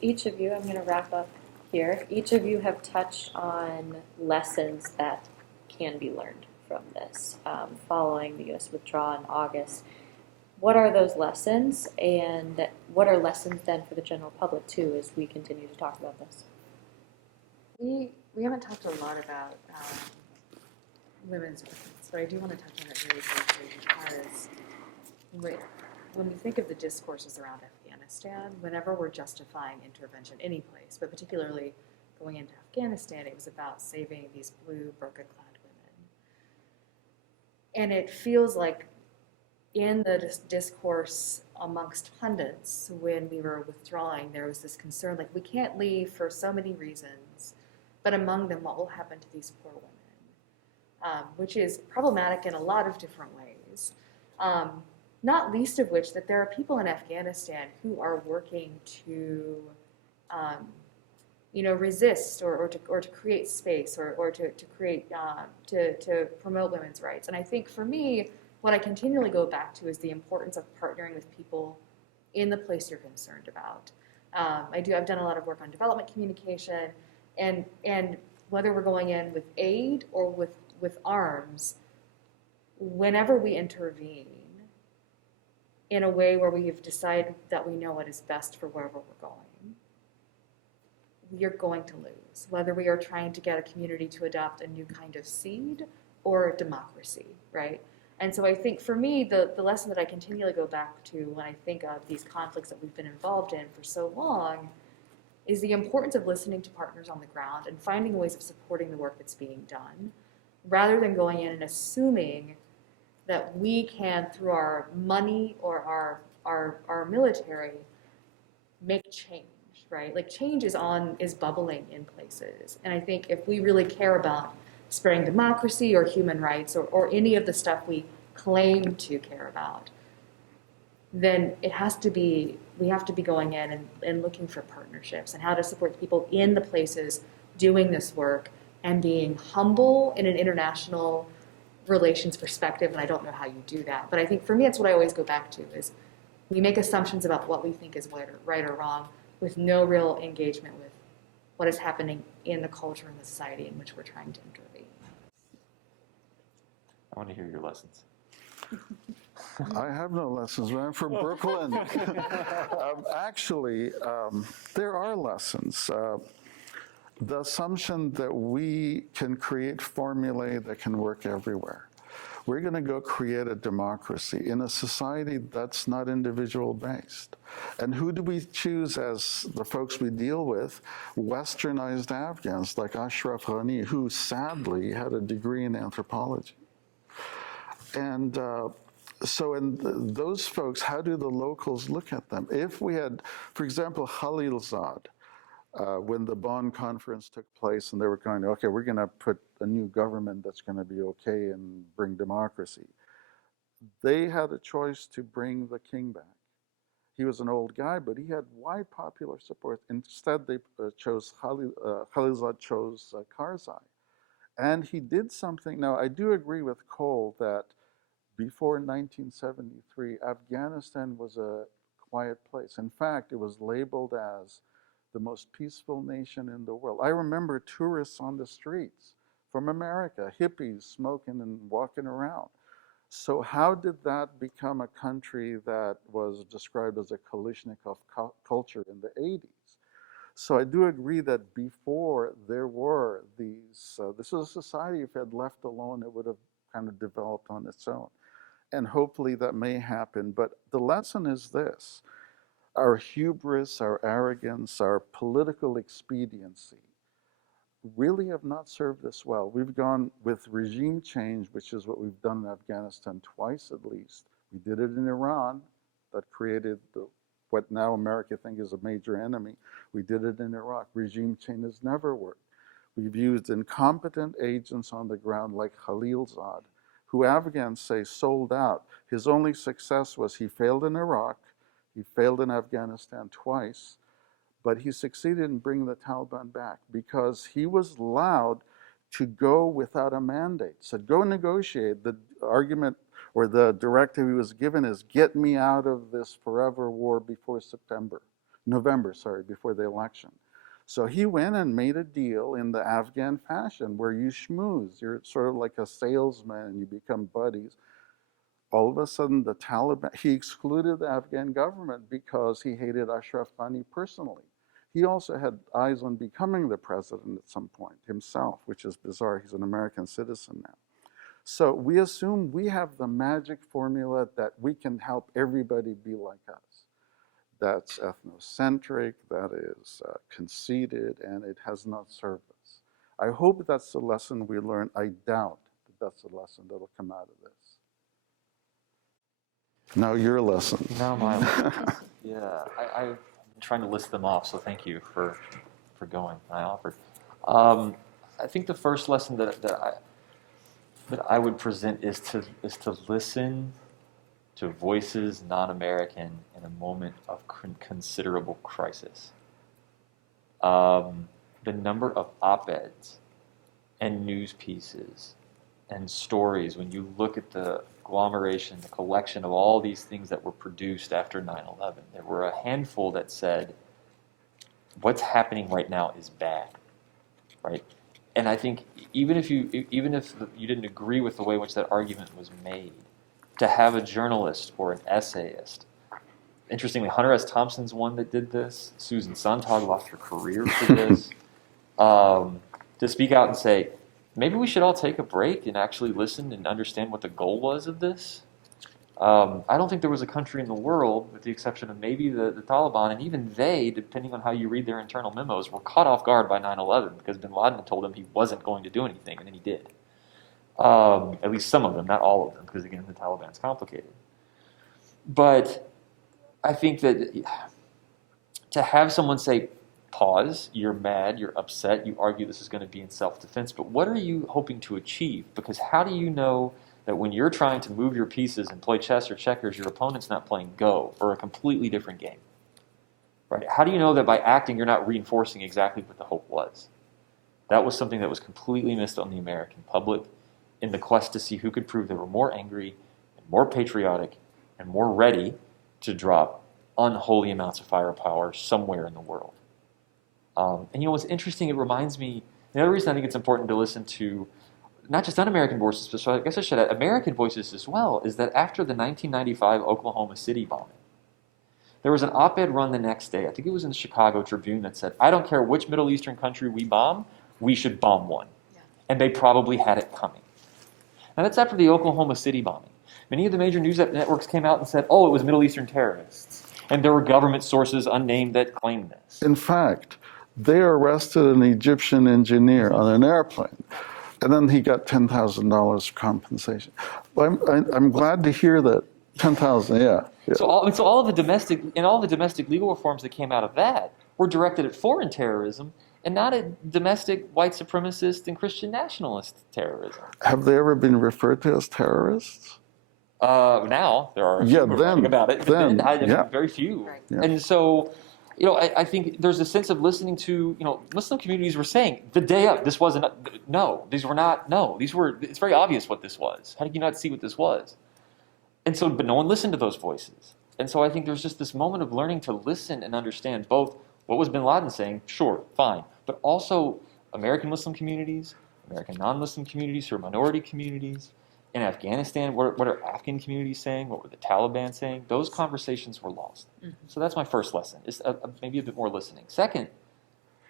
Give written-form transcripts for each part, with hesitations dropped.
each of you, I'm going to wrap up here. Each of you have touched on lessons that can be learned from this following the U.S. withdrawal in August. What are those lessons, and what are lessons then for the general public too as we continue to talk about this? We haven't talked a lot about women's rights, but I do want to touch on it very briefly because when we think of the discourses around Afghanistan, whenever we're justifying intervention any place, but particularly going into Afghanistan, it was about saving these blue burqa-clad women. And it feels like in the discourse amongst pundits, when we were withdrawing, there was this concern, like, we can't leave for so many reasons, but among them, what will happen to these poor women? Which is problematic in a lot of different ways. Not least of which that there are people in Afghanistan who are working to, resist or to create space or to create to promote women's rights. And I think for me, what I continually go back to is the importance of partnering with people in the place you're concerned about. I've done a lot of work on development communication, and whether we're going in with aid or with arms, whenever we intervene in a way where we've decided that we know what is best for wherever we're going, we are going to lose, whether we are trying to get a community to adopt a new kind of seed or democracy, right? And so I think for me, the lesson that I continually go back to when I think of these conflicts that we've been involved in for so long is the importance of listening to partners on the ground and finding ways of supporting the work that's being done, rather than going in and assuming that we can, through our money or our military, make change, right? Like, change is bubbling in places. And I think if we really care about spreading democracy or human rights or any of the stuff we claim to care about, then we have to be going in and looking for partnerships and how to support the people in the places doing this work and being humble in an international relations perspective. And I don't know how you do that, but I think for me, it's what I always go back to is we make assumptions about what we think is right or wrong with no real engagement with what is happening in the culture and the society in which we're trying to intervene. I want to hear your lessons. I have no lessons, man. I'm from Brooklyn. Actually, there are lessons. The assumption that we can create formulae that can work everywhere. We're going to go create a democracy in a society that's not individual based. And who do we choose as the folks we deal with? Westernized Afghans like Ashraf Ghani, who sadly had a degree in anthropology. And so those folks, how do the locals look at them? If we had, for example, Khalilzad, when the Bonn conference took place and they were going, okay, we're going to put a new government that's going to be okay and bring democracy. They had a choice to bring the king back. He was an old guy, but he had wide popular support. Instead, they chose Khalilzad chose Karzai. And he did something. Now, I do agree with Cole that before 1973, Afghanistan was a quiet place. In fact, it was labeled as the most peaceful nation in the world. I remember tourists on the streets from America, hippies smoking and walking around. So how did that become a country that was described as a Kalashnikov culture in the 80s? So I do agree that before there were these, this was a society, if it had left alone, it would have kind of developed on its own. And hopefully that may happen. But the lesson is this: our hubris, our arrogance, our political expediency really have not served us well. We've gone with regime change, which is what we've done in Afghanistan twice at least. We did it in Iran, that created what now America thinks is a major enemy. We did it in Iraq. Regime change has never worked. We've used incompetent agents on the ground like Khalilzad, who Afghans say sold out. His only success was he failed in Iraq, he failed in Afghanistan twice, but he succeeded in bringing the Taliban back because he was allowed to go without a mandate. Said, go negotiate. The argument or the directive he was given is, get me out of this forever war before September November, sorry, before the election. So he went and made a deal in the Afghan fashion where you schmooze. You're sort of like a salesman and you become buddies. All of a sudden, the Taliban, he excluded the Afghan government because he hated Ashraf Ghani personally. He also had eyes on becoming the president at some point himself, which is bizarre. He's an American citizen now. So we assume we have the magic formula that we can help everybody be like us. That's ethnocentric, that is conceited, and it has not served us. I hope that's the lesson we learn. I doubt that that's the lesson that'll come out of this. Now your lesson. Now my lesson. Yeah, I've been trying to list them off, so thank you for going. I offered. I think the first lesson that I would present is to listen to voices non-American in a moment of considerable crisis. The number of op-eds and news pieces and stories, when you look at the agglomeration, the collection of all these things that were produced after 9/11, there were a handful that said, what's happening right now is bad, right? And I think even if you didn't agree with the way in which that argument was made, to have a journalist or an essayist, interestingly, Hunter S. Thompson's one that did this, Susan Sontag lost her career for this, to speak out and say, maybe we should all take a break and actually listen and understand what the goal was of this. I don't think there was a country in the world, with the exception of maybe the Taliban, and even they, depending on how you read their internal memos, were caught off guard by 9/11 because bin Laden had told them he wasn't going to do anything, and then he did. At least some of them, not all of them, because again, the Taliban's complicated. But I think that to have someone say, pause, you're mad, you're upset, you argue this is going to be in self-defense, but what are you hoping to achieve? Because how do you know that when you're trying to move your pieces and play chess or checkers, your opponent's not playing Go or a completely different game? Right? How do you know that by acting, you're not reinforcing exactly what the hope was? That was something that was completely missed on the American public in the quest to see who could prove they were more angry and more patriotic and more ready to drop unholy amounts of firepower somewhere in the world. And you know what's interesting, it reminds me, the other reason I think it's important to listen to not just un-American voices, but so I guess I should add American voices as well, is that after the 1995 Oklahoma City bombing, there was an op-ed run the next day, I think it was in the Chicago Tribune, that said, I don't care which Middle Eastern country we bomb, we should bomb one. Yeah. And they probably had it coming. Now that's after the Oklahoma City bombing. Many of the major news networks came out and said, oh, it was Middle Eastern terrorists. And there were government sources unnamed that claimed this. In fact, they arrested an Egyptian engineer on an airplane, and then he got $10,000 compensation. Well, I'm glad to hear that. 10,000, yeah. So all of the domestic legal reforms that came out of that were directed at foreign terrorism and not at domestic white supremacist and Christian nationalist terrorism. Have they ever been referred to as terrorists? Now there are a few writing about it. Very few. Right. Yeah. And so, I think there's a sense of listening to, Muslim communities were saying the day up, this wasn't, it's very obvious what this was. How did you not see what this was? And so, but no one listened to those voices. And so I think there's just this moment of learning to listen and understand both what was bin Laden saying, sure, fine, but also American Muslim communities, American non-Muslim communities who are minority communities. In Afghanistan, what are Afghan communities saying? What were the Taliban saying? Those conversations were lost. Mm-hmm. So that's my first lesson, is maybe a bit more listening. Second,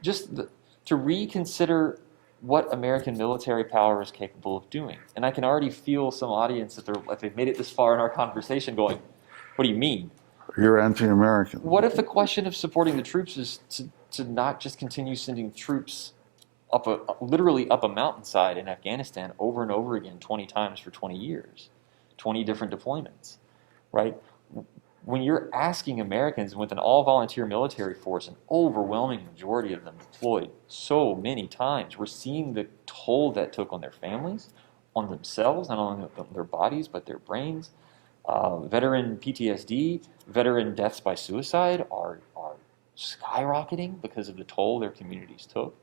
to reconsider what American military power is capable of doing. And I can already feel some audience that they've made it this far in our conversation going, what do you mean? You're anti-American. What if the question of supporting the troops is to not just continue sending troops literally up a mountainside in Afghanistan over and over again 20 times for 20 years, 20 different deployments, right? When you're asking Americans with an all-volunteer military force, an overwhelming majority of them deployed so many times, we're seeing the toll that took on their families, on themselves, not only on their bodies, but their brains. Veteran PTSD, veteran deaths by suicide are skyrocketing because of the toll their communities took.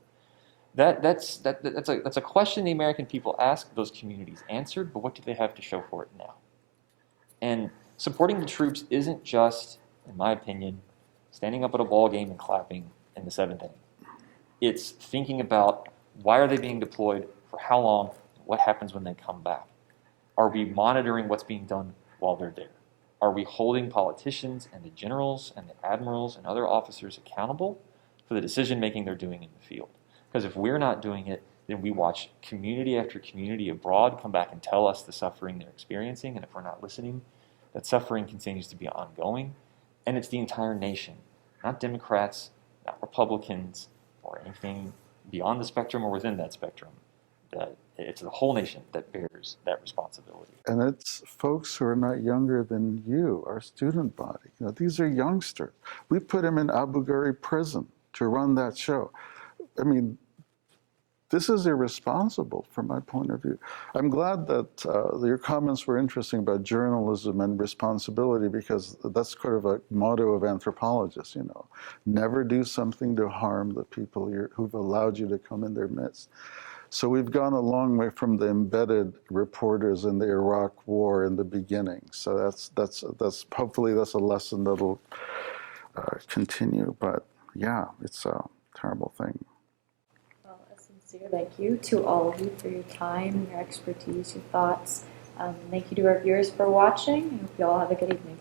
That's a question the American people ask, those communities answered, but what do they have to show for it now? And supporting the troops isn't just, in my opinion, standing up at a ball game and clapping in the 7th inning. It's thinking about why are they being deployed, for how long, what happens when they come back. Are we monitoring what's being done while they're there? Are we holding politicians and the generals and the admirals and other officers accountable for the decision-making they're doing in the field? Because if we're not doing it, then we watch community after community abroad come back and tell us the suffering they're experiencing, and if we're not listening, that suffering continues to be ongoing, and it's the entire nation, not Democrats, not Republicans, or anything beyond the spectrum or within that spectrum. It's the whole nation that bears that responsibility. And it's folks who are not younger than you, our student body. You know, these are youngsters. We put him in Abu Ghraib prison to run that show. I mean, this is irresponsible from my point of view. I'm glad that your comments were interesting about journalism and responsibility, because that's kind of a motto of anthropologists, you know. Never do something to harm the people who've allowed you to come in their midst. So we've gone a long way from the embedded reporters in the Iraq War in the beginning. So that's hopefully that's a lesson that'll continue. But yeah, it's a terrible thing. Well, a sincere thank you to all of you for your time, your expertise, your thoughts. Thank you to our viewers for watching. I hope you all have a good evening.